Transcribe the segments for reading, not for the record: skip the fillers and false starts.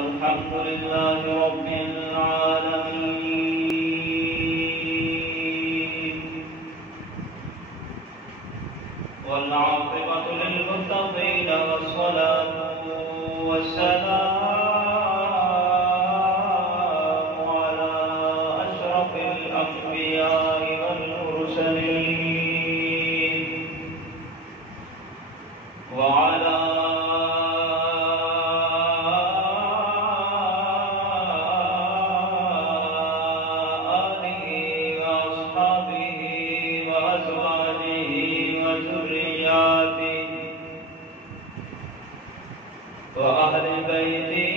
الحمد لله رب العالمين والعاقبة للمتقين والصلاة والسلام على أشرف الأنبياء والمرسلين وعلى وأهل بيتي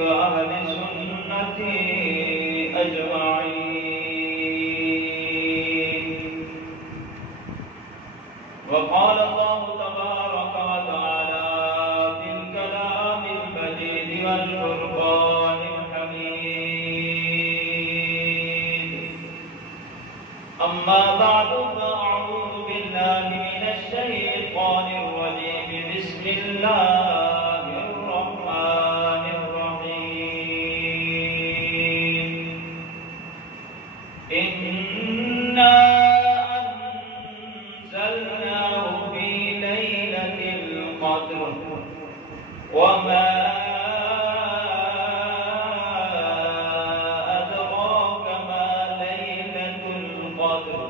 وأهل سنتي أجمعين. وقال الله تبارك وتعالى في الكلام المجيد والفرقان الحميد. أما بعد فأعوذ بالله من الشيطان الرجيم. بسم الله الرحمن الرحيم. إنا أنزلناه في ليلة القدر وما أدراك ما ليلة القدر.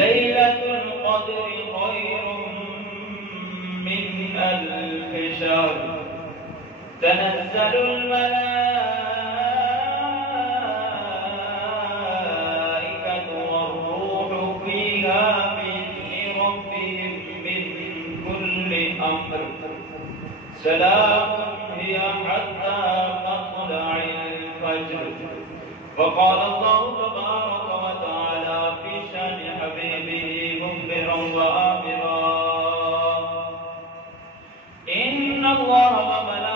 ليلة القدر خير من ألف شهر. تنزل الملائكة والروح فيها بإذن ربهم من كل أمر. سلام هي حتى مطلع الفجر. وقال الله تبارك وتعالى في شأن حبيبه مخبرا وآمرا. إن الله وملائكته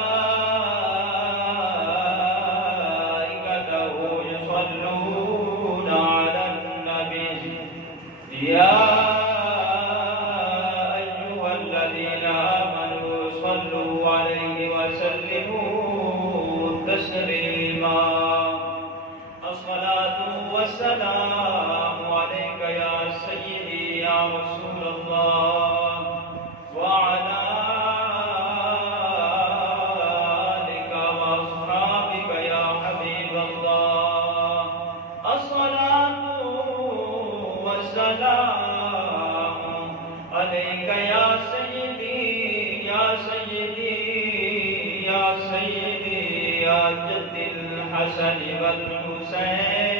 يصلون على النبي يا أيها الذين آمنوا صلوا عليه وسلموا تسليما. الصلاة والسلام عليك يا سيدي يا رسول الله وعلى آلك وأصحابك يا حبيب الله. الصلاة والسلام عليك يا سيدي يا سيدي يا سيدي يا جد الحسن والحسين.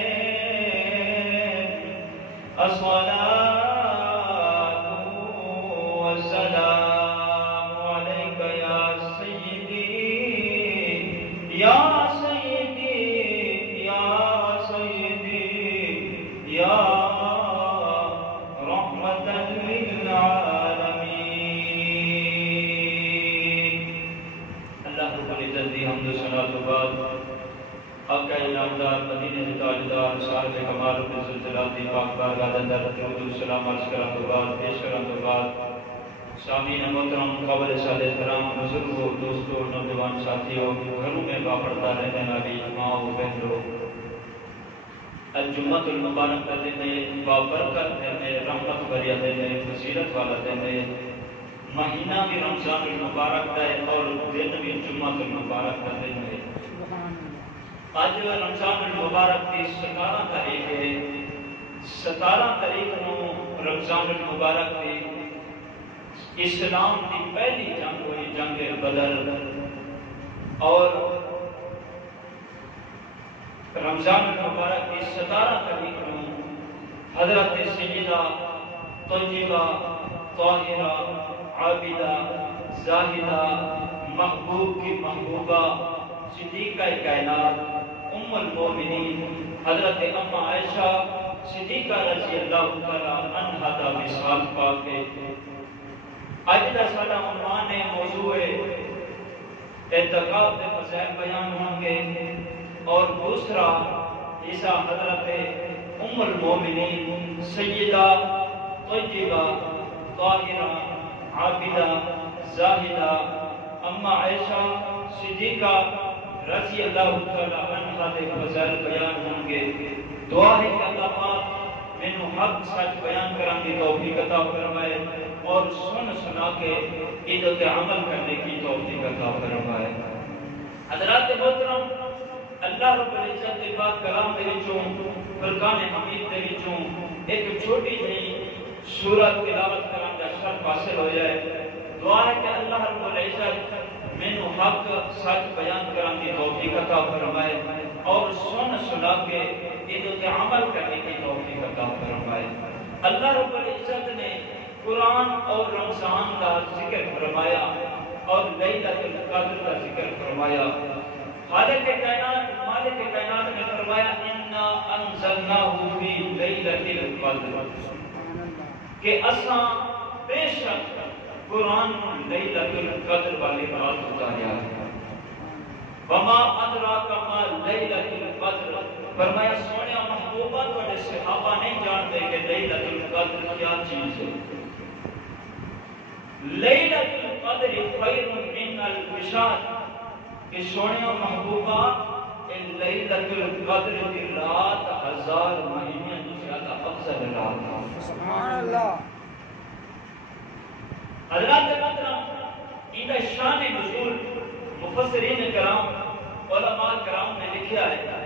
الصلاة والسلام عليك يا سيدي يا سيدي يا سيدي يا رحمة للعالمين. اللہ رب العزت دی حمد و ثنا تو بعد آقا انعامدار مدینے کے تاجدار صاحب کمال و عزت جلال دی پاک بارگاہ اندر درود و سلام عرض کرنے کے بعد پیش کرنے کے بعد سامعین محترم قابل سعادت کرام بزرگوں دوستوں نوجوان ساتھیوں گھروں میں باپردہ رہنے والی ماں و بہنوں الجمعۃ المبارک کا دن ہے، بابرکت دن ہے، رحمت بھریا دن ہے، فضیلت والا دن ہے. مہینہ بھی رمضان المبارک کا ہے اور دن بھی جمعۃ المبارک کا دن ہے. آج رمضان المبارک کی 17 تاریخ ہے. 17 تاریخ کو رمضان المبارک کی اسلام کی پہلی جنگ ہوئی، جنگ بدر. اور رمضان المبارک کی 17 تاریخ کو حضرت سیدہ طیبہ طاہرہ عابدہ زاہدہ محبوب کی محبوبہ صدیقہ کائنات ام المومنین حضرت اما عائشہ صدیقہ رضی اللہ تعالی عنہا دا وصال پاک ہے. آج دا ساڈا عنوان ہے موضوع اعتکاف دے فضائل بیان ہوں گے اور دوسرا عیسیٰ حضرت ام المومنین سیدہ طیبہ طاہرہ عابدہ زاہدہ اما عائشہ صدیقہ رضی اللہ تعالی عنہا دے فضائل بیان ہوں گے. دعا ہے کہ اللہ پاک مینوں حق سچ بیان کرنے کی توفیق عطا فرمائے اور سن سنا کے عدت عمل کرنے کی توفیق عطا فرمائے. حضرات محترم، اللہ رب العزت کے پاک کلام دے وچوں فرقان حمید دے وچوں ایک چھوٹی جہی سورت تلاوت کرنے کا شرف حاصل ہو جائے. دعا ہے کہ اللہ رب العزت مینوں حق سچ بیان کرنے کی توفیق عطا فرمائے اور سن سنا کے عدت عمل کرنے کی توفیق عطا فرمائے. اللہ رب العزت نے قرآن اور رمضان کا ذکر فرمایا اور لیلۃ القدر کا ذکر فرمایا. خالق کائنات مالک کائنات نے فرمایا انا انزلناہ فی لیلۃ القدر کہ اساں بے شک قرآن لیلۃ القدر والی رات اتاریا ہے. وما ادراک ما لیلۃ القدر فرمایا سونیا محبوبہ تھوڑے صحابہ نہیں جانتے کہ لیلۃ القدر کیا چیز ہے. لیلۃ القدر خیر من الف شہر کہ سونیا محبوبہ لیلۃ القدر کی رات 1000 مہینے سے زیادہ افضل رات ہے. سبحان اللہ. حضرات محترم، ان شان نزول مفسرین کرام علماء کرام نے لکھا ہے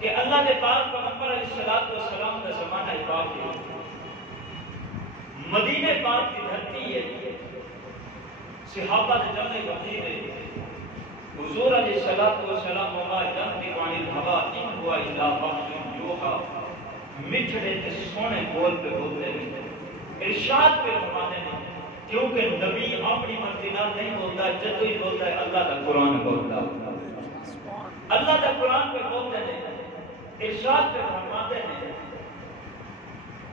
کہ اللہ کے پاک پیغمبر علیہ الصلوۃ والسلام کا زمانہ پاک ہے، مدینہ پاک کی دھرتی ہے، صحابہ نے جمع کرتی ہے. حضور علیہ الصلوۃ والسلام وما ينطق عن الهوى ان هو الا وحی یوحى میٹھڑے تے سونے بول پہ بولتے ہیں. ارشاد پہ فرماتے ہیں کیونکہ نبی اپنی مرضی نال نہیں بولتا ہے، جب ہی بولتا ہے اللہ کا قرآن بولتا ہے. اللہ کا قرآن پہ بولتے ہیں، ارشاد پہ فرماتے ہیں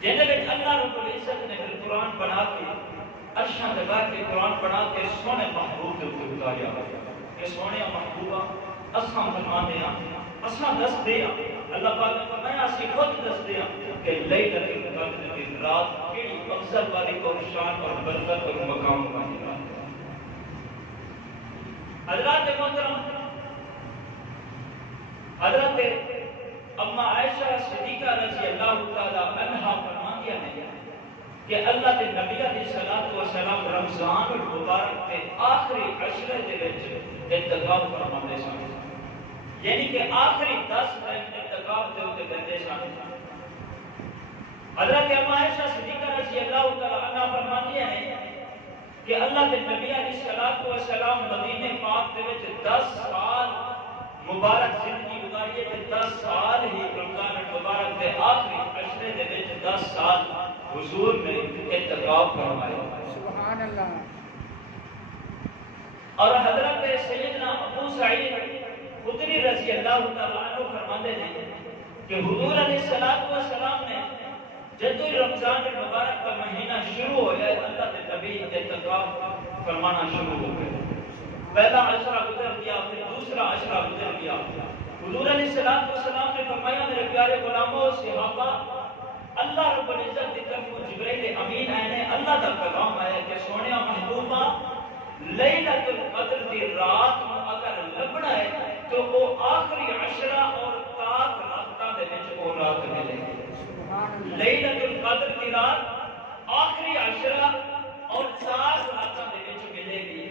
جن میں اللہ رب العزت نے قرآن بنا کے عرشاں دبا کے قرآن بنا کے سونے محبوب کے اوپر اتاریا کہ سونے محبوبہ اساں فرماتے ہیں اساں دس دے اللہ پاک نے فرمایا اسی خود دس دے کہ لیلۃ القدر کی رات کیڑی افضل والی اور شان اور برکت اور مقام والی رات ہے. حضرات محترم، حضرت اما عائشہ صدیقہ رضی اللہ تعالی عنہا فرماتی ہیں کہ اللہ کے نبی علیہ الصلوۃ والسلام رمضان المبارک کے آخری عشرے دے وچ اعتکاف فرماتے سن، یعنی کہ آخری 10 دن اعتکاف دے اوتے بندے سن. حضرت اما عائشہ صدیقہ رضی اللہ تعالی عنہا فرماتی ہیں کہ اللہ کے نبی علیہ الصلوۃ والسلام مدینے پاک دے وچ 10 سال مبارک زندگی گزاری ہے. 10 سال ہی رمضان المبارک کے آخری عشرے دے وچ 10 سال حضور نے اعتکاف فرمایا. سبحان اللہ. اور حضرت سیدنا ابو سعید خدری رضی اللہ تعالیٰ عنہ فرماتے ہیں کہ حضور علیہ الصلوۃ والسلام نے جب رمضان المبارک کا مہینہ شروع ہو گیا اللہ کے نبی اعتکاف فرمانا شروع ہو گئے. پہلا عشرہ گزر گیا، پھر دوسرا عشرہ گزر گیا. حضور علیہ الصلوۃ والسلام نے فرمایا میرے پیارے غلاموں اور صحابہ، اللہ رب العزت کی طرف جبرائیل امین آئے نے اللہ کا پیغام آیا کہ سونیا محبوبہ لیلۃ القدر کی رات کو اگر لبنا ہے تو وہ آخری عشرہ اور تاک راتاں دے وچ وہ رات ملے گی. لیلۃ القدر کی رات آخری عشرہ اور تاک راتاں دے وچ ملے گی.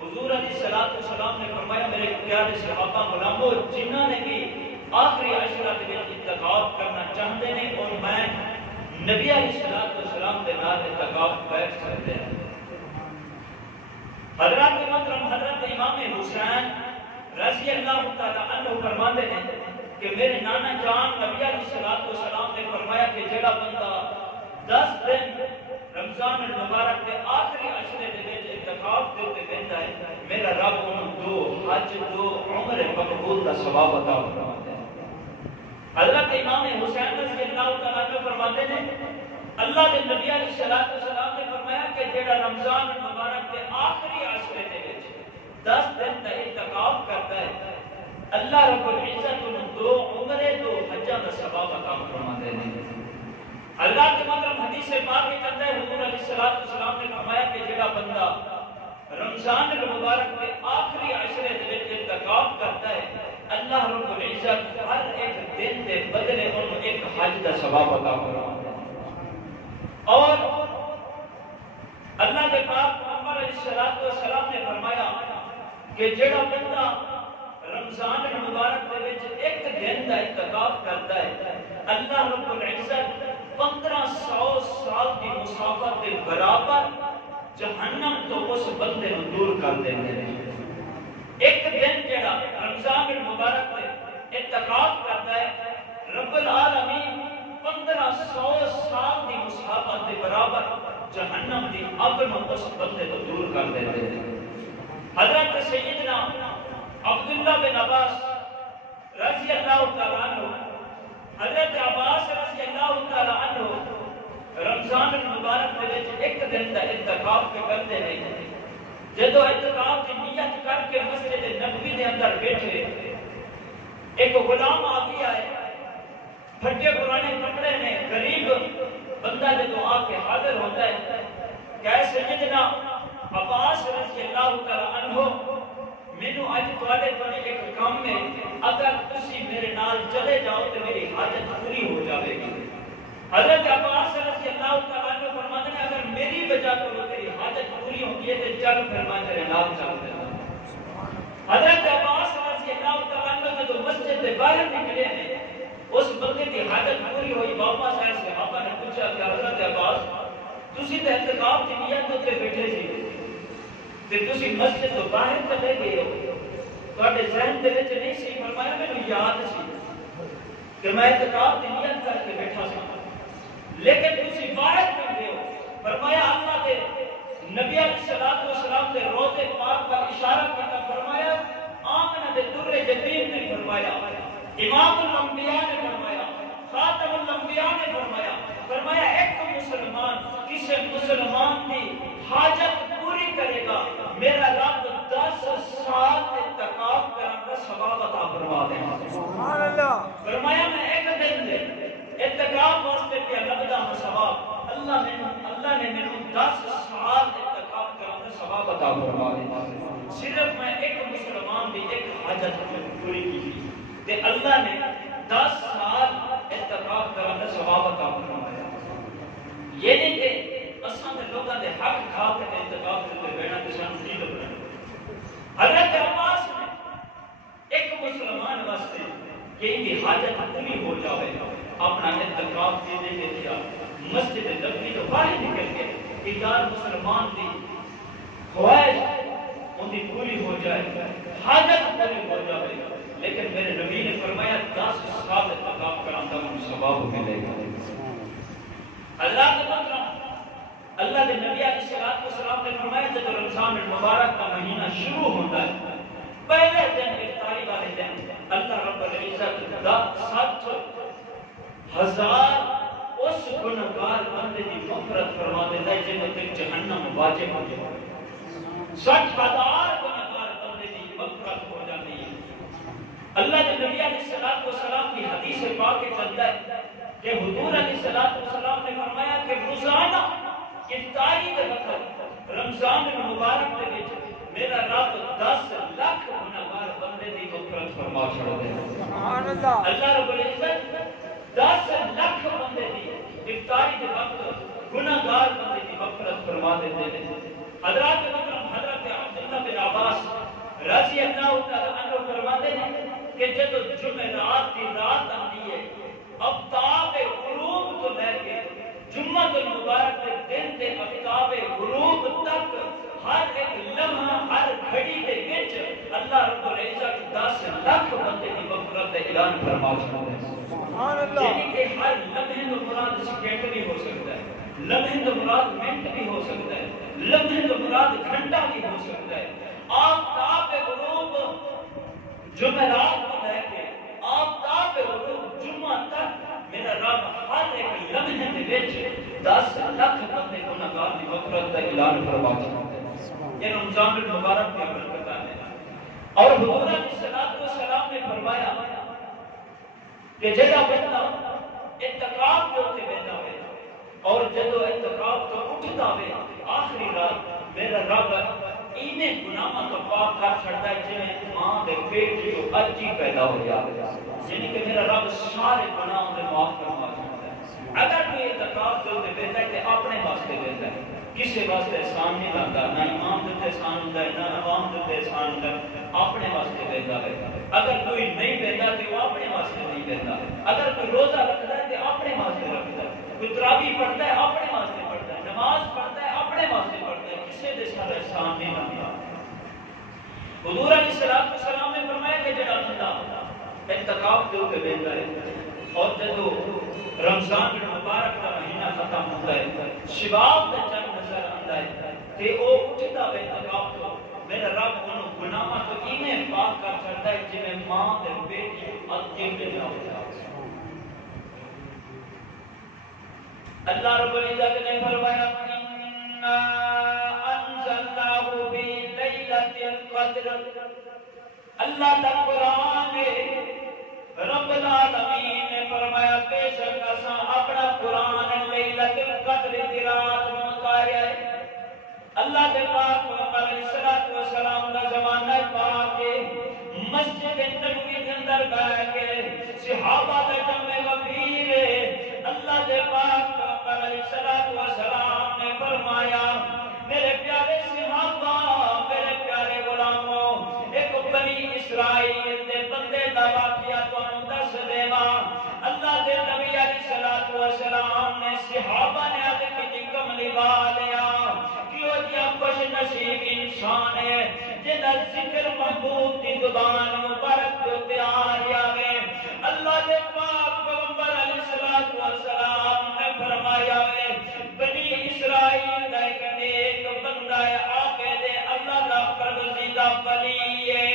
حضور علیہ الصلوۃ والسلام نے فرمایا میرے پیارے صحابہ غلاموں جنہاں نے بھی آخری عشرہ کے وچ اعتکاف کرنا چاہتے ہیں اور میں نبی علیہ الصلوۃ والسلام کے نال اعتکاف بیٹھ سکتے ہیں. حضرات محترم، حضرت امام حسین رضی اللہ تعالی عنہ فرماتے ہیں کہ میرے نانا جان نبی علیہ الصلوۃ والسلام نے فرمایا کہ جڑا بندہ 10 دن رمضان المبارک کے آخری عشرے دے وچ اعتکاف تے بیٹھتا ہے میرا رب انہوں 2 حج 2 عمر مقبول کا ثواب عطا فرماتا ہے. حضرت امام حسین رضی اللہ تعالی عنہ فرماتے ہیں اللہ کے نبی علیہ الصلوۃ والسلام نے فرمایا کہ جڑا رمضان المبارک کے آخری عشرے دے وچ 10 دن تک اعتکاف کرتا ہے اللہ رب العزت انہوں 2 عمرے 2 حجاں کا ثواب عطا فرماتے ہیں. اللہ کے مطلب حدیث پاک میں چلتا ہے حضور علیہ الصلوۃ والسلام نے فرمایا فرمایا کہ جڑا بندہ رمضان المبارک کے آخری عشرے دے وچ اعتکاف کرتا ہے اللہ رب العزت ہر ایک دن دے بدلے انہوں ایک حج دا ثواب عطا فرماتا ہے۔ اور اللہ کے پاک پیغمبر علیہ السلام نے فرمایا کہ جڑا بندہ رمضان المبارک دے وچ ایک دن دا اعتکاف کرتا ہے اللہ رب العزت 1500 سال کی مسافت کے برابر جہنم تو اس بندے کو دور کر دیندے ہیں۔ ایک دن جڑا رمضان المبارک میں اعتکاف کرتا ہے رب العالمین 1500 سال کی مسافت کے برابر جہنم کی اگ نو اس بندے کو دور کر دیندے ہیں۔ حضرت سیدنا عبداللہ بن عباس رضی اللہ تعالیٰ عنہ، حضرت عباس رضی اللہ تعالیٰ عنہ رمضان المبارک دے وچ ایک دن دا اعتکاف کرتے ہیں۔ جدو اعتکاف کی نیت کر کے مسجد نبوی دے اندر بیٹھے ایک غلام آ گیا ہے، پھٹے پرانے کپڑے نے، غریب بندہ جدو آ کے حاضر ہوتا ہے کہ سیدنا عباس رضی اللہ تعالیٰ عنہ مینوں اج تواڈے کول ایک کام ہے، اگر تسی میرے نال چلے جاؤ تو میری حاجت پوری ہو جاوے گی۔ حضرت عباس رضی اللہ تعالیٰ عنہ فرماتے ہیں اگر میری وجہ تو تیری حاجت پوری ہوگی ہے تو چل پھر میں تیرے نال چلتے ہیں۔ حضرت عباس رضی اللہ تعالیٰ عنہ جب مسجد سے باہر نکلے ہیں اس بندے کی حاجت پوری ہوئی، واپس آئے صحابہ نے پوچھا کہ حضرت عباس تسی تے اعتکاف کی نیت تے بیٹھے سی تے تسی مسجد تو باہر چلے گئے ہو، تواڈے ذہن دے وچ نہیں سی؟ فرمایا مینوں یاد سی کہ میں اعتکاف کی نیت کر کے بیٹھا سی لیکن تسی باہر کردے ہو۔ فرمایا اللہ دے نبی علیہ السلام دے روضے پاک پر اشارہ کرتا فرمایا آمنہ دے در یتیم نے فرمایا، امام الانبیاء نے فرمایا، خاتم الانبیاء نے فرمایا ایک مسلمان کسی مسلمان کی حاجت پوری کرے گا میرا رب 10 سال اعتکاف کرنے کا ثواب عطا فرما دے گا۔ سبحان اللہ۔ فرمایا میں ایک دن دے اعتکاف واسطے پہ لبدا ہوں ثواب، اللہ نے مینوں 10 سال اعتکاف کرنے کا ثواب عطا فرما دے گا۔ صرف میں ایک مسلمان دی ایک حاجت پوری کی تھی تے اللہ نے 10 سال اعتکاف کرنے کا ثواب عطا فرمایا۔ یہ نہیں کہ اساں دے لوگاں دے حق کھا کے اعتکاف تے بیٹھنا تے سانوں نہیں لبنا۔ حضرت عباس نے ایک مسلمان واسطے کہ ان کی حاجت پوری ہو جائے اپنا اعتکاف دینے کے دیا مسجد نبوی تو باہر نکل کے کہ یار مسلمان دی خواہش ان کی پوری ہو جائے، حاجت پوری ہو جائے، لیکن میرے نبی نے فرمایا 10 سال اعتکاف کرنے کا ثواب ملے گا۔ اللہ کے بندہ اللہ کے نبی علیہ السلام نے فرمایا جب رمضان المبارک کا مہینہ شروع ہوتا ہے پہلے دن افطاری والے دن اللہ رب العزت 60,000 اس گنہگار بندے کی مغفرت فرما دیتا ہے جنہوں تک جہنم واجب ہو جائے۔ 60,000 گنہگار بندے کی مغفرت ہو جاتی ہے۔ اللہ کے نبی علیہ السلام کی حدیث پاک کے چلتا ہے کہ حضور علیہ السلام نے فرمایا کہ روزانہ افطاری کے وقت رمضان المبارک کے وچ میرا رب 10 لاکھ گنہگار بندے دی مغفرت فرما چھڑے۔ سبحان اللہ۔ اللہ رب العزت 10 لاکھ بندے دی افطاری کے وقت گنہگار بندے دی مغفرت فرما دیتے ہیں۔ حضرت عبداللہ بن عباس رضی اللہ تعالیٰ عنہ فرماتے ہیں کہ جب جمعرات کی رات آتی ہے آفتاب غروب کو لے کے جمعہ المبارک کے دن سے آفتاب غروب تک ہر ایک لمحہ ہر گھڑی کے وچ اللہ رب العزت 10 لاکھ بندے کی مغفرت کا اعلان فرما چھوڑتا ہے۔ سبحان اللہ۔ یعنی کہ ہر لمحے تو مراد سیکنڈ بھی ہو سکتا ہے، لمحے تو مراد منٹ بھی ہو سکتا ہے، لمحے تو مراد گھنٹہ بھی ہو سکتا ہے۔ آفتاب غروب جمعرات کو لے کے آفتاب غروب جمعہ تک میرا رب ہر ایک لمحے دے وچ 10 لاکھ بندے گنہگار دی مغفرت کا اعلان فرما چھوڑتا ہے۔ یہ رمضان المبارک کی برکت ہے۔ اور حضور علیہ السلام نے فرمایا کہ جڑا بندہ اعتکاف جو تے بیٹھا ہوئے اور جدو اعتکاف تو اٹھتا ہوئے آخری رات میرا رب انہیں گناہاں تو پاک کر چھڑتا ہے جنہیں ماں دے پیٹ جو اجی پیدا ہو جاتا ہے، یعنی کہ میرا رب سارے گناہوں سے معاف فرما چھڑتا ہے۔ اگر کوئی اعتقاد جو دے دیتا ہے کہ اپنے واسطے دیتا ہے، کسی واسطے احسان نہیں کرتا، نہ امام دیتے احسان ہوتا ہے نہ عوام دیتے احسان ہوتا ہے، اپنے واسطے دیتا ہے۔ اگر کوئی نہیں دیتا تو وہ اپنے واسطے نہیں دیتا، اگر کوئی روزہ رکھتا ہے تو اپنے واسطے رکھتا ہے، کوئی تراویح پڑھتا ہے اپنے واسطے پڑھتا ہے، نماز پڑھتا ہے اپنے واسطے پڑھتا ہے، کسی دے ساتھ احسان نہیں کرتا۔ حضور علیہ السلام نے فرمایا کہ جڑا بندہ اعتکاف کے اوپر بیٹھتا ہے اور جب رمضان کے مبارک کا مہینہ ختم ہوتا ہے، شباب کا چند نظر آتا ہے کہ وہ اٹھتا ہے اعتکاف تو میرا رب انہوں گناہاں تو انہیں پاک کر چھڑتا ہے جنہیں ماں دے بیٹی اجی پیدا ہو جاتا ہے۔ اللہ رب العزت نے فرمایا اِنَّا أَنزَلْنَاهُ فِي لَيْلَةِ الْقَدْرِ، اللہ کا قرآن ہے، رب العالمین نے فرمایا بے شک اساں اپنا قرآن لیلۃ القدر کی رات میں اتاریا ہے۔ اللہ کے پاک پیغمبر علیہ الصلوۃ والسلام کا زمانہ پاک ہے، مسجد نبوی کے اندر بیٹھ کے صحابہ کا جمع غفیر ہے، اللہ کے پاک پیغمبر علیہ الصلوۃ والسلام نے فرمایا میرے پیارے صحابہ، میرے پیارے غلاموں، ایک بنی اسرائیل دے بندے دا واقعہ تانوں دس دیواں۔ اللہ دے نبی علیہ الصلوۃ والسلام نے صحابہ نے عرض کی کملی والیا کیوں جیا خوش نصیب انسان ہے جنہاں ذکر محبوب دی زبان مبارک جو تیار آوے۔ اللہ دے پاک پیغمبر علیہ الصلوۃ والسلام نے فرمایا ہے بنی اسرائیل دا ایک نیک بندہ ہے، آقا دے اللہ دا پروردگار ولی ہے،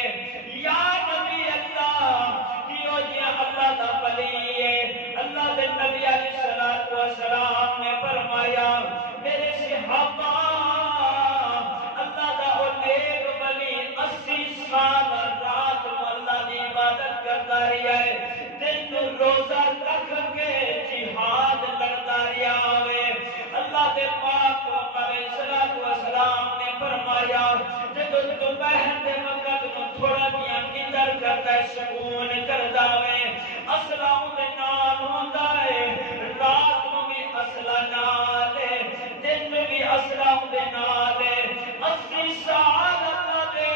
یا نبی اللہ کیوں جیا اللہ دا ولی ہے۔ اللہ دے نبی علیہ الصلوۃ والسلام نے فرمایا میرے صحابہ، اللہ دا وہ نیک ولی 80 سال رات کو اللہ دی عبادت کرتا رہا ہے، دن روزہ رکھ کے جہاد لڑتا رہا ہے۔ اللہ دے پاک علیہ الصلوۃ والسلام نے فرمایا جب دوپہر دے وقت نو تھوڑا جیا کدھر کرتا ہے سکون کردا ہے، اسلام دے نال ہوندا ہے، رات نو بھی اسلحہ نال ہے، دن میں بھی اسلام دے نال ہے۔ 80 سال اللہ دے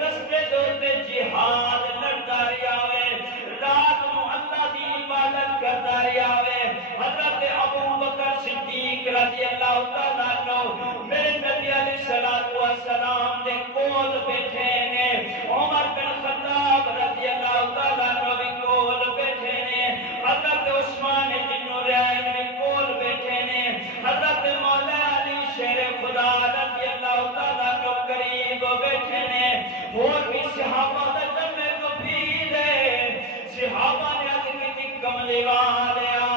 رستے دے جہاد لڑتا رہا ہے، رات نو اللہ دی عبادت کرتا رہا ہے۔ حضرت ابو بکر صدیق رضی اللہ تعالیٰ عنہ میرے نبی علیہ الصلوۃ والسلام دے کول بیٹھے نے، عمر بن خطاب رضی اللہ تعالیٰ عنہ بھی کول بیٹھے نے، حضرت عثمان جنو رائے بھی کول بیٹھے نے، حضرت مولا علی شیر خدا رضی اللہ تعالیٰ عنہ قریب بیٹھے نے، اور بھی صحابہ دا جمع غفیر ہے۔ صحابہ نے عرض کی کملی والیا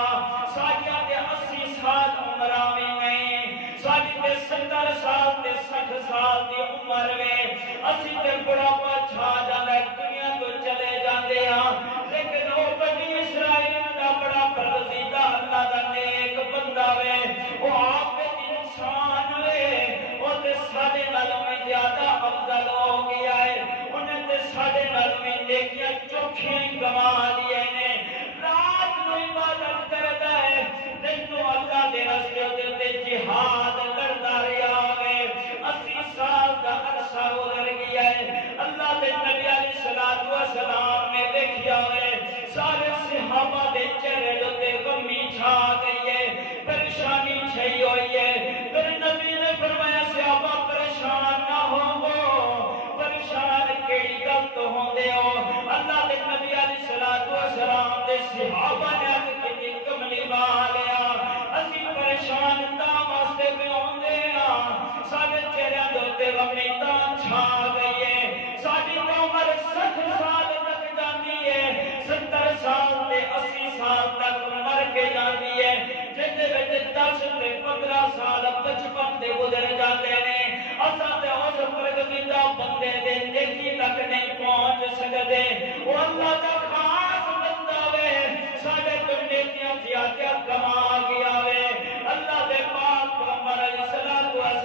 ساڈیاں تے 80 سال عمر میں نہیں، ساڈی تے 70 سال تے 60 سال دی عمر میں اسی تے بڑھاپا چھا جاندا ہے، دنیا تو چلے جاندے ہاں، لیکن وہ بنی اسرائیل دا بڑا پروردگار اللہ دا نیک بندہ وے، وہ آپ کے انسان وے، وہ تے ساڈے نالوں میں زیادہ افضل ہو گیا ہے، انہیں تے ساڈے نالوں میں نیکیاں چوکھیاں کما لیے نے، رات نو عبادت کرتا ہے، دن نو اللہ دے راستے تے جہاد کرتا رہا ہے۔ 80 سال کا عرصہ گزر گیا ہے، اللہ دے نبی علیہ الصلوۃ والسلام نے دیکھیا ہے سارے صحابہ دے چہرے تے غمی چھا گئی ہے، پریشانی چھئی ہوئی ہے۔ پھر نبی نے فرمایا صحابہ پریشان نہ ہو، پریشان کیڑی گل تو ہوندے ہو؟ اللہ دے نبی علیہ الصلوۃ والسلام دے صحابہ نے عرض کی کملی والیا اسی پریشان تاں واسطے پہ ہوندے ہاں، ساڈے چہریاں دے تے غمی تاں چھا گئی ہے، ساڈی عمر 60 سال تک جاندی ہے، 70 سال تے 80 سال تک مر کے جاندی ہے، جن دے وچ 10 تے 15 سال بچپن دے گزر جاندے نے، اساں تے اس پروردگار بندے دے نیکی تک نہیں پہنچ سکدے، او اللہ دا خاص بندہ وے، ساڈے تو نیکیاں زیادہ کما گیا وے۔ اللہ دے پاک پیغمبر علیہ الصلوۃ والسلام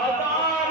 1000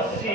80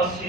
80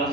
10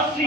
80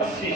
80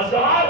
1000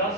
10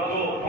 2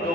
2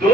2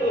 2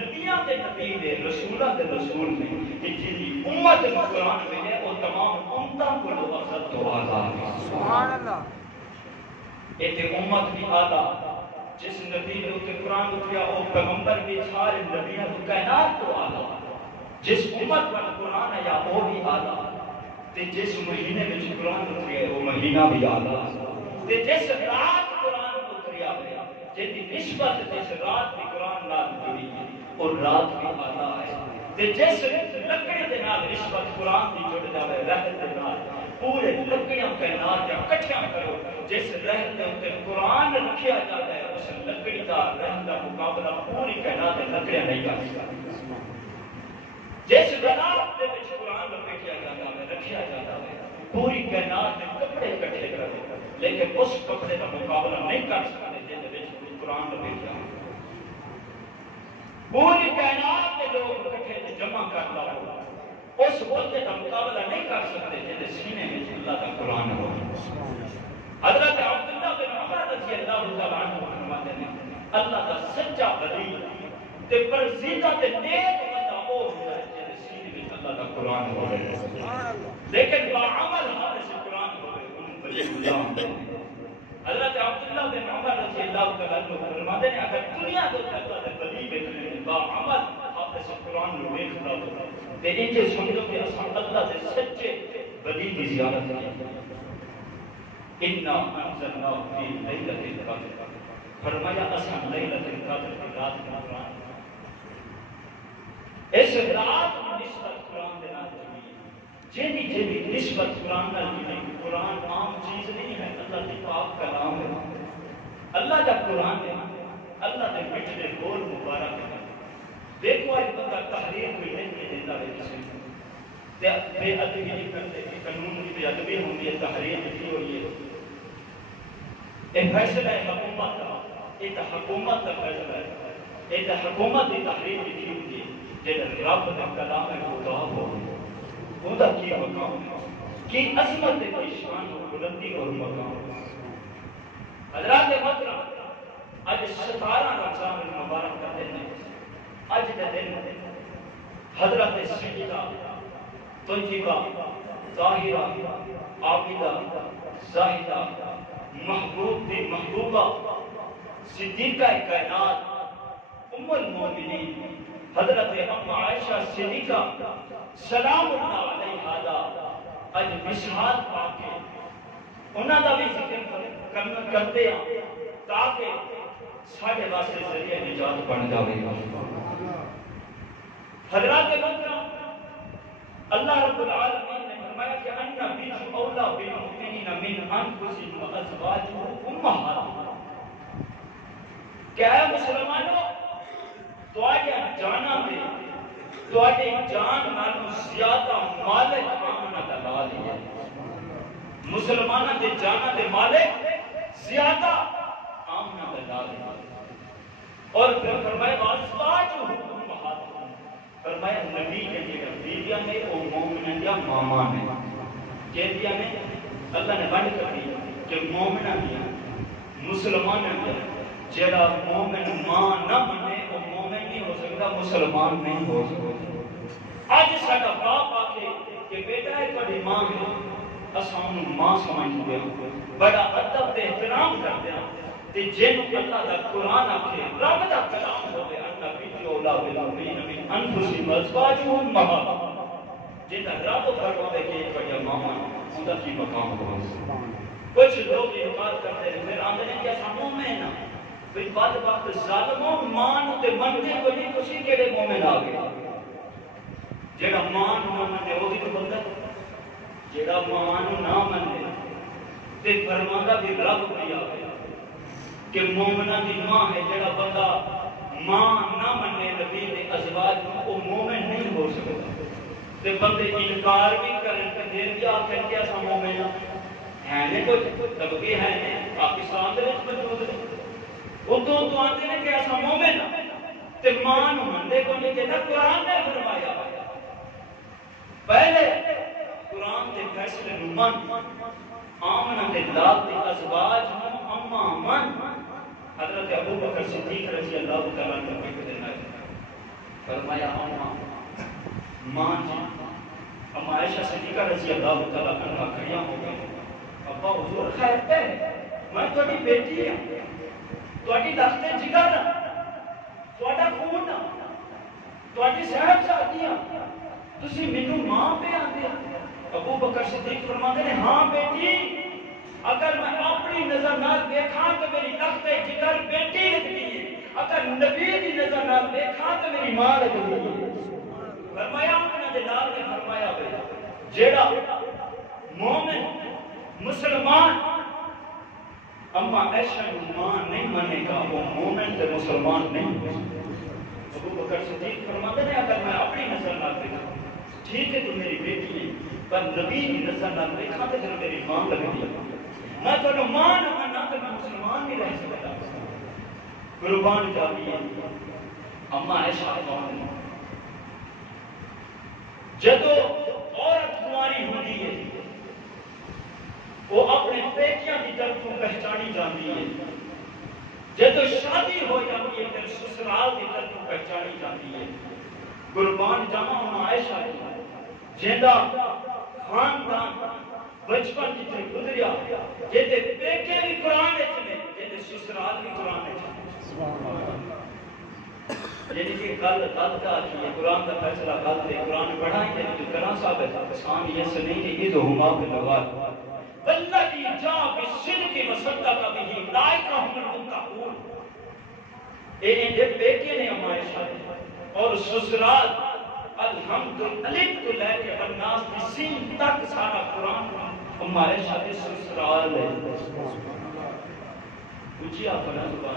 نبیاں دے نبی دے رسولاں دے رسول نے کہ جی امت کو قرآن ملے وہ تمام امتاں کو افضل تو اعلیٰ ہے. سبحان اللہ. ایک امت بھی اعلیٰ جس نبی نے اسے قرآن اتریا وہ پیغمبر بھی سارے نبیوں کو کائنات تو اعلیٰ. جس امت پر قرآن ہے یا وہ بھی اعلیٰ. تے جس مہینے میں قرآن اتریا وہ مہینہ بھی اعلیٰ. تے جس رات قرآن اتریا جس نسبت جس رات بھی قرآن نال جڑی ہے اور رات بھی اعلیٰ ہے. تے جس لکڑی دے نال نسبت قرآن دی جڑ جاوے رحمت دے نال پورے لکڑیاں کائنات یا کٹھیاں کرو جس رحمت دے اوپر قرآن رکھیا جاتا ہے اس لکڑی دا رحمت دا مقابلہ پوری کائنات دے لکڑیاں نہیں کر سکتی. جس غلاف دے وچ قرآن لپیٹیا جاتا ہے رکھیا جاتا ہے پوری کائنات دے کپڑے اکٹھے کر دے لیکن اس کپڑے کا مقابلہ نہیں کر سکتے جس وچ قرآن لپیٹیا. پوری کائنات کے لوگ اکٹھے جمع کرتا ہو اس بندے کا مقابلہ نہیں کر سکتے جس سینے میں اللہ کا قرآن ہو. حضرت عبداللہ بن عمر رضی اللہ تعالیٰ عنہ فرماتے ہیں اللہ کا سچا ولی تے برزیدہ تے نیک بندہ وہ ہوتا ہے جس سینے میں اللہ کا قرآن ہو رہے ہیں لیکن باعمل ہمارے سے قرآن ہو رہے ان ولی غلام. حضرت عبداللہ بن عمر رضی اللہ تعالیٰ عنہ فرماتے ہیں اگر دنیا کو اللہ نے ولی دیکھنے باعمل آپ سے قرآن رو دیکھتا ہو تے انجھے سمجھو کہ اللہ سے سچے ولی کی زیارت ہے. اِنَّا أَنزَلْنَاهُ فِي لَيْلَةِ الْقَدْرِ فرمایا اساں لیلۃ القدر کی رات میں قرآن اس رات میں نسبت قرآن دے نال جڑی جیڑی نسبت قرآن نال جڑی قرآن عام چیز نہیں ہے اللہ کی پاک کلام ہے اللہ کا قرآن ہے اللہ کے مٹھے بول مبارک ہے. دیکھو اج بندہ تحریر کوئی نہیں دیتا ہے کسی کو بے ادبی نہیں کرتے قانون کی بے ادبی ہوتی ہے تحریر لکھی ہوئی ہے. ایک فیصلہ ہے حکومت کا ایک حکومت کا فیصلہ ہے ایک حکومت کی تحریر لکھی ہوئی ہے جب رب کا کلام ہے خدا ہو خدا کی مقام کی عظمت کی شان اور بلندی اور مقام. حضرات محترم آج 17 رمضان المبارک کا دن ہے. آج کا دن حضرت سیدہ طیبہ طاہرہ عابدہ زاہدہ محبوبہ صدیقہ کائنات ام المومنین حضرت ام عائشہ صدیقہ سلام اللہ علیہا اج وشال پا کے انہاں دا بھی ذکر کرتے ہیں تاکہ ساڈے واسطے ذریعہ نجات بن جاوے. حضرات محترم اللہ رب العالمین نے فرمایا کہ النبی اولا بالمؤمنین من انفسہم وازواجہم امہاتہم. کیا ہے مسلمانوں تواڈی جاناں تے تواڈی جان نالوں زیادہ مالک آمنہ دا لال ہے. مسلماناں دے جاناں دے مالک زیادہ آمنہ دا لال ہے. اور پھر فرمایا وازواجہم امہاتہم فرمایا نبی کے لیے بیویاں نے وہ مومنہ یا ماما نے کہدیا نے اللہ نے بند کر دی کہ مومنہ دیا مسلمانہ دیا جیڑا مومن ماں نہ بنے وہ مومن نہیں ہو سکتا مسلمان نہیں ہو سکتا. آج ساڈا باپ آکے کہ بیٹا ہے تھوڑی ماں ہے اساں انہوں ماں سمجھتے ہیں بڑا ادب تے احترام کرتے ہیں تے جن اللہ دا قرآن آکے رب دا کلام ہوئے النبی اولا بالمؤمنین من انفسہم وازواجہم امہاتہم جنہا رب فرماتے کہ ایک بڑیا ماما ان کا کی مقام ہو. کچھ لوگ انکار کرتے ہیں پھر آندے ہیں کہ ایسا مومن ہے پھر بعد وقت ظالموں مان تے منتے کو نہیں کسی کے لئے مومن آگے جیڑا مان نہ منے وہ بھی تو بندہ جیڑا مان نہ منے تے فرماندہ بھی رب بھی آگے کہ مومنہ دی ماں ہے جیڑا بندہ ماں نہ منے نبی دے ازواج وہ مومن نہیں ہو سکتا. تے بندے انکار بھی کرن تے دیر بھی آخر کیا سا مومن ہے نے کچھ طبقے ہیں پاکستان دے وچ موجود نے ادھر تو آتے ہیں کہ ایسا مومن تے مان مندے کو نہیں کہتا. قرآن نے فرمایا پہلے قرآن دے فیصلے من آمنہ دے لاب دے ازواج اما من حضرت ابو بکر صدیق رضی اللہ تعالیٰ عنہ کے دینا ہے فرمایا ماں جی اما عائشہ صدیقہ رضی اللہ تعالیٰ عنہ کھڑیاں ہو گئے. ابا حضور خیر ہے میں تھوڑی بیٹی ہوں تھوڑی لختے جگر تھوڑا خون تھوڑی صحت چاہتی ہوں تسی مینوں ماں پہ آتے. ابو بکر صدیق فرماتے ہیں ہاں بیٹی اگر میں اپنی نظر نال دیکھاں تو میری لختے جگر بیٹی لگتی ہے اگر نبی دی نظر نال دیکھاں تو میری ماں لگتی ہے. فرمایا اپنا جلال نے فرمایا جیڑا مومن مسلمان اما عائشہ ماں نہیں مانے گا وہ مومن تے مسلمان نہیں. ابو بکر صدیق فرماتے ہیں اگر میں اپنی نظر نہ دیکھاں ٹھیک ہے تو میری بیٹی ہے پر نبی کی نظر نہ دیکھاں تو میری ماں لگتی ہے. میں تو ماں نہ مانا تو میں مسلمان نہیں رہ سکتا. قربان جاتی ہے اما عائشہ جدو عورت کماری ہوتی ہے وہ اپنے پیکیاں کی طرف پہچانی جاتی ہے. جدو شادی ہو جاتی ہے پھر سسرال کی طرف پہچانی جاتی ہے. قربان جاواں اما عائشہ جیندا خاندان بچپن جتنے گزریا جیتے پیکے بھی قرآن وچ نے جیتے سسرال بھی قرآن وچ یعنی کہ کل کا کی قرآن کا فیصلہ کل دے قرآن پڑھا ہے جو کرا صاحب ہے آسان یہ سے نہیں کہ یہ تو ہما باللغات والذی جاء بالصدق وصدق به اولئک هم المتقون. یہ بیٹے نے ہمارے ساتھ اور سسرال الحمدللہ لے کے الناس بسین تک سارا قرآن ہمارے ساتھ سسرال ہے. اچھی آپ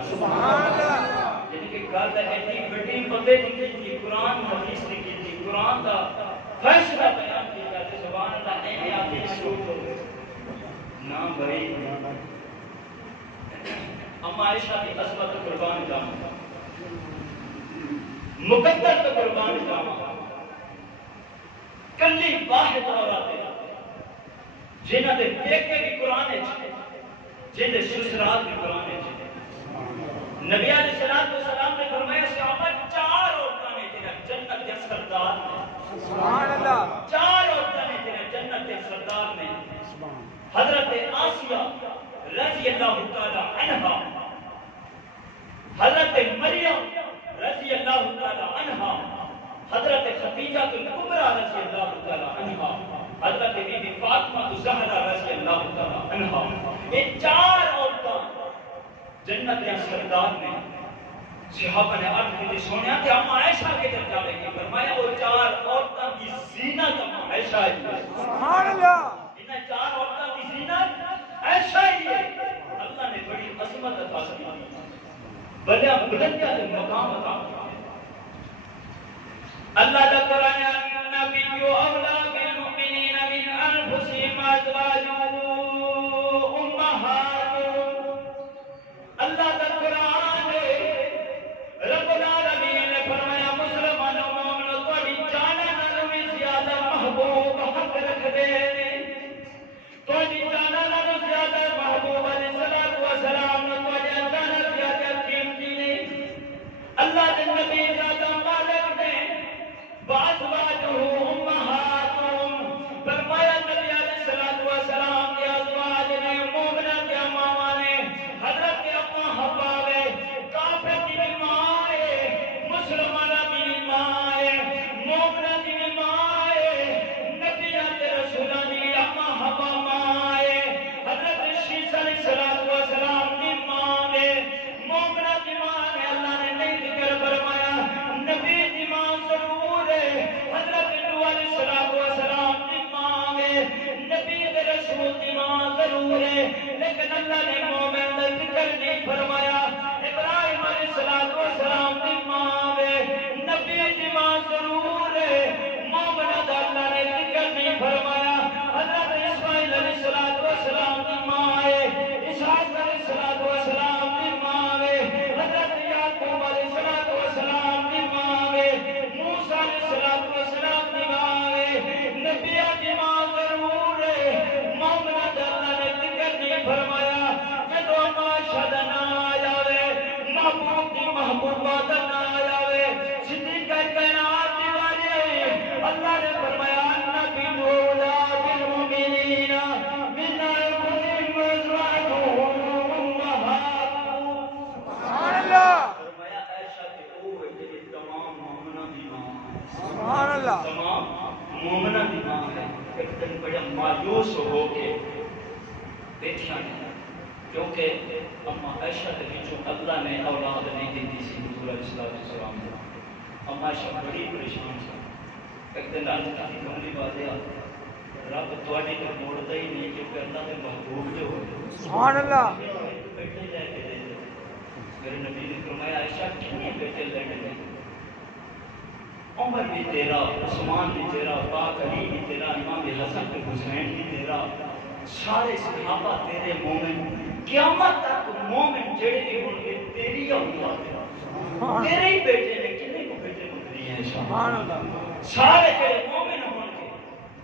سبحان اللہ. یعنی کہ گل ایسی بڑی بندے کی قرآن حدیث نے کی تھی قرآن کا فیصلہ بیان کیا جاتے سبحان اللہ نے آتے شروع ہو گئے نا بھائی. اما عائشہ کی عصمت قربان جاواں مقدر تو قربان جاواں کلی واحد عورت جنہاں دے پیکے بھی قرآن وچ جن دے سسرال بھی قرآن وچ. نبی علیہ السلام نے فرمایا صحابہ 4 عورتاں نے جنہاں جنت دے سردار نے سبحان اللہ 4 عورتاں نے جنہاں جنت دے سردار نے حضرت آسیہ رضی اللہ تعالی عنہا حضرت مریم رضی اللہ تعالی عنہا حضرت خدیجہ الکبریٰ رضی اللہ تعالی عنہا حضرت بی بی فاطمہ الزہرا رضی اللہ تعالی عنہا. یہ 4 عورتاں جنت کے سردار نے صحابہ نے عرض کی سونیا کہ اما عائشہ کے در جاوے گی. فرمایا وہ 4 عورتاں کی زینت اما عائشہ ہے سبحان اللہ. انہیں 4 عورتاں کی زینت عائشہ ہی ہے. اللہ نے بڑی عظمت عطا کی بڑا بلندیاں دے مقام عطا کیا. اللہ کا قرآن النبی اولا بالمؤمنین من انفسہم ازواجہ امہاتہم. اللہ کا قرآن رب العالمین نے فرمایا مسلمانوں مومنوں تہاڈی جاناں نالوں بھی زیادہ محبوب حق رکھ دے تہاڈی جاناں نالوں زیادہ محبوب علیہ الصلوۃ والسلام تہاڈی جاناں زیادہ قیمتی نے. اللہ دے نبی ذات مالک نے مومنہ دی ماں ہے ایک دن بڑا مایوس ہو کے بیٹھا ہے کیونکہ اما عائشہ کے جو اللہ نے اولاد نہیں دیتی سی حضور علیہ السلام کو اما عائشہ بڑی پریشان تھی ایک دن عرض کی کملی بادیا رب تواڈی کو موڑتا ہی نہیں کیونکہ اللہ کے محبوب جو ہو سبحان اللہ بیٹے جائے کے دے دے میرے نبی نے فرمایا عائشہ کتنے بیٹے لینے میں عمر بھی تیرا عثمان بھی تیرا پاک علی بھی تیرا امام حسن بن حسین بھی تیرا سارے صحابہ تیرے مومن قیامت تک مومن جڑے بھی ہوں گے تیری اولاد تیرے ہی بیٹے نے کتنے کو بیٹے مکری ہیں سبحان اللہ سارے جڑے مومن ہوں گے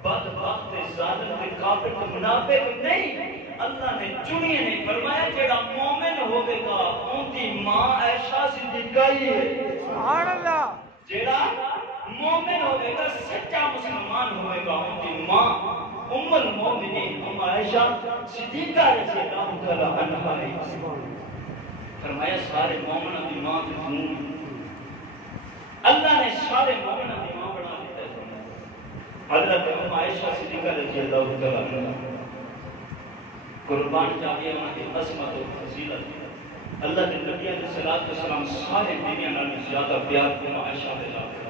بدبخت ظالم کے کافر کے منافق نہیں اللہ نے چنی نہیں فرمایا جڑا مومن ہوے گا ان کی ماں عائشہ صدیقہ ہی ہے سبحان اللہ جڑا مومن ہوے گا سچا مسلمان ہوے گا ان کی ماں ام المومنین ام عائشہ صدیقہ رضی اللہ تعالی عنہا ہے فرمایا سارے مومنوں کی ماں کی خون اللہ نے سارے مومنوں کی ماں بنا دیتا ہے حضرت ام عائشہ صدیقہ رضی اللہ تعالی عنہا قربان جاویے ان کی عظمت و فضیلت اللہ کے نبی علیہ الصلوۃ والسلام سارے دنیا نال زیادہ پیار ام عائشہ کے ساتھ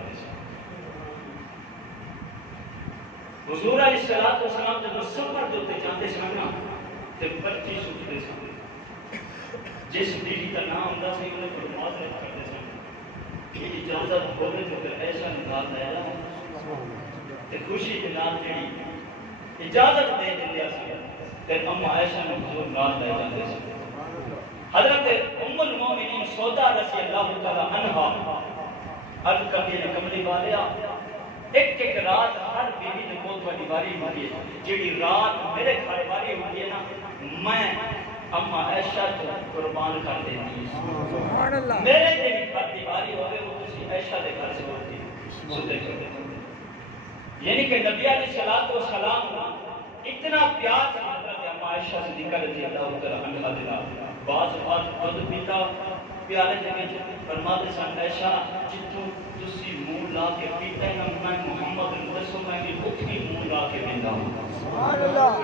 حضور علیہ الصلوۃ والسلام جب سفر دے تے جاندے سن نا تے پرچی سٹتے سن جس بیوی کا نام ہوندا سی انہاں کو معذرت کرتے سن کہ اجازت ہوے تے پھر ایسا نکال لے جا تے خوشی دے نال جڑی اجازت دے دندیا سی تے ام عائشہ نے حضور نال لے جاندے سن حضرت ام المومنین سودا رضی اللہ تعالی عنہا عرض کرتی ہے کملی والیا ایک ایک رات ہر بیوی نے بہت بڑی باری ہوتی ہے جیڑی رات میرے گھر باری ہوتی ہے نا میں اما عائشہ کو قربان کر دیتی سبحان اللہ میرے جیڑی گھر کی باری ہوئے وہ کسی عائشہ کے گھر سے ہوتی ستے کرتے یعنی کہ نبی علیہ الصلوۃ والسلام اتنا پیار سے حضرت اما عائشہ صدیقہ رضی اللہ تعالی عنہا دلا بعض دودھ پیتا پیالے دے وچ فرماتے سن عائشہ جتوں تسی منہ لا کے پیتا ہے میں محمد رسول میں بھی اٹھی منہ لا کے پیندا ہوں سبحان اللہ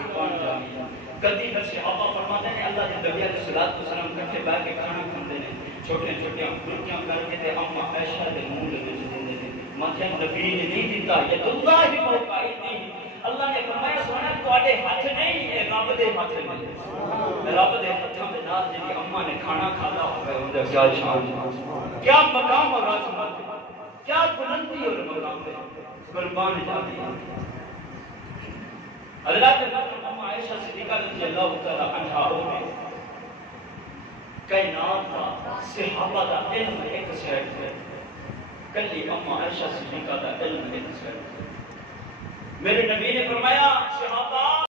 کدی نہ صحابہ فرماتے ہیں اللہ کے نبی علیہ الصلوۃ والسلام کٹھے بیٹھ کے کھانا کھاندے ہیں چھوٹے چھوٹے برکیاں کر کے تے اما عائشہ دے منہ لے دیندے ہیں ماں نبی نے نہیں دیتا یہ اللہ ہی موقع ہے اللہ نے فرمایا سونا تواڈے ہاتھ نہیں ہے رب دے ہاتھ میں رب دے ہاتھاں دے نال جی اما نے کھانا کھادا ہوئے ان دا کیا شان کیا مقام اور عظمت کیا بلندی اور مقام ہے قربان جاتی حضرت اما عائشہ صدیقہ رضی اللہ تعالی عنہا نے کائنات دا صحابہ دا علم ایک سائڈ ہے کلی اما عائشہ صدیقہ دا علم ایک سائڈ ہے میرے نبی نے فرمایا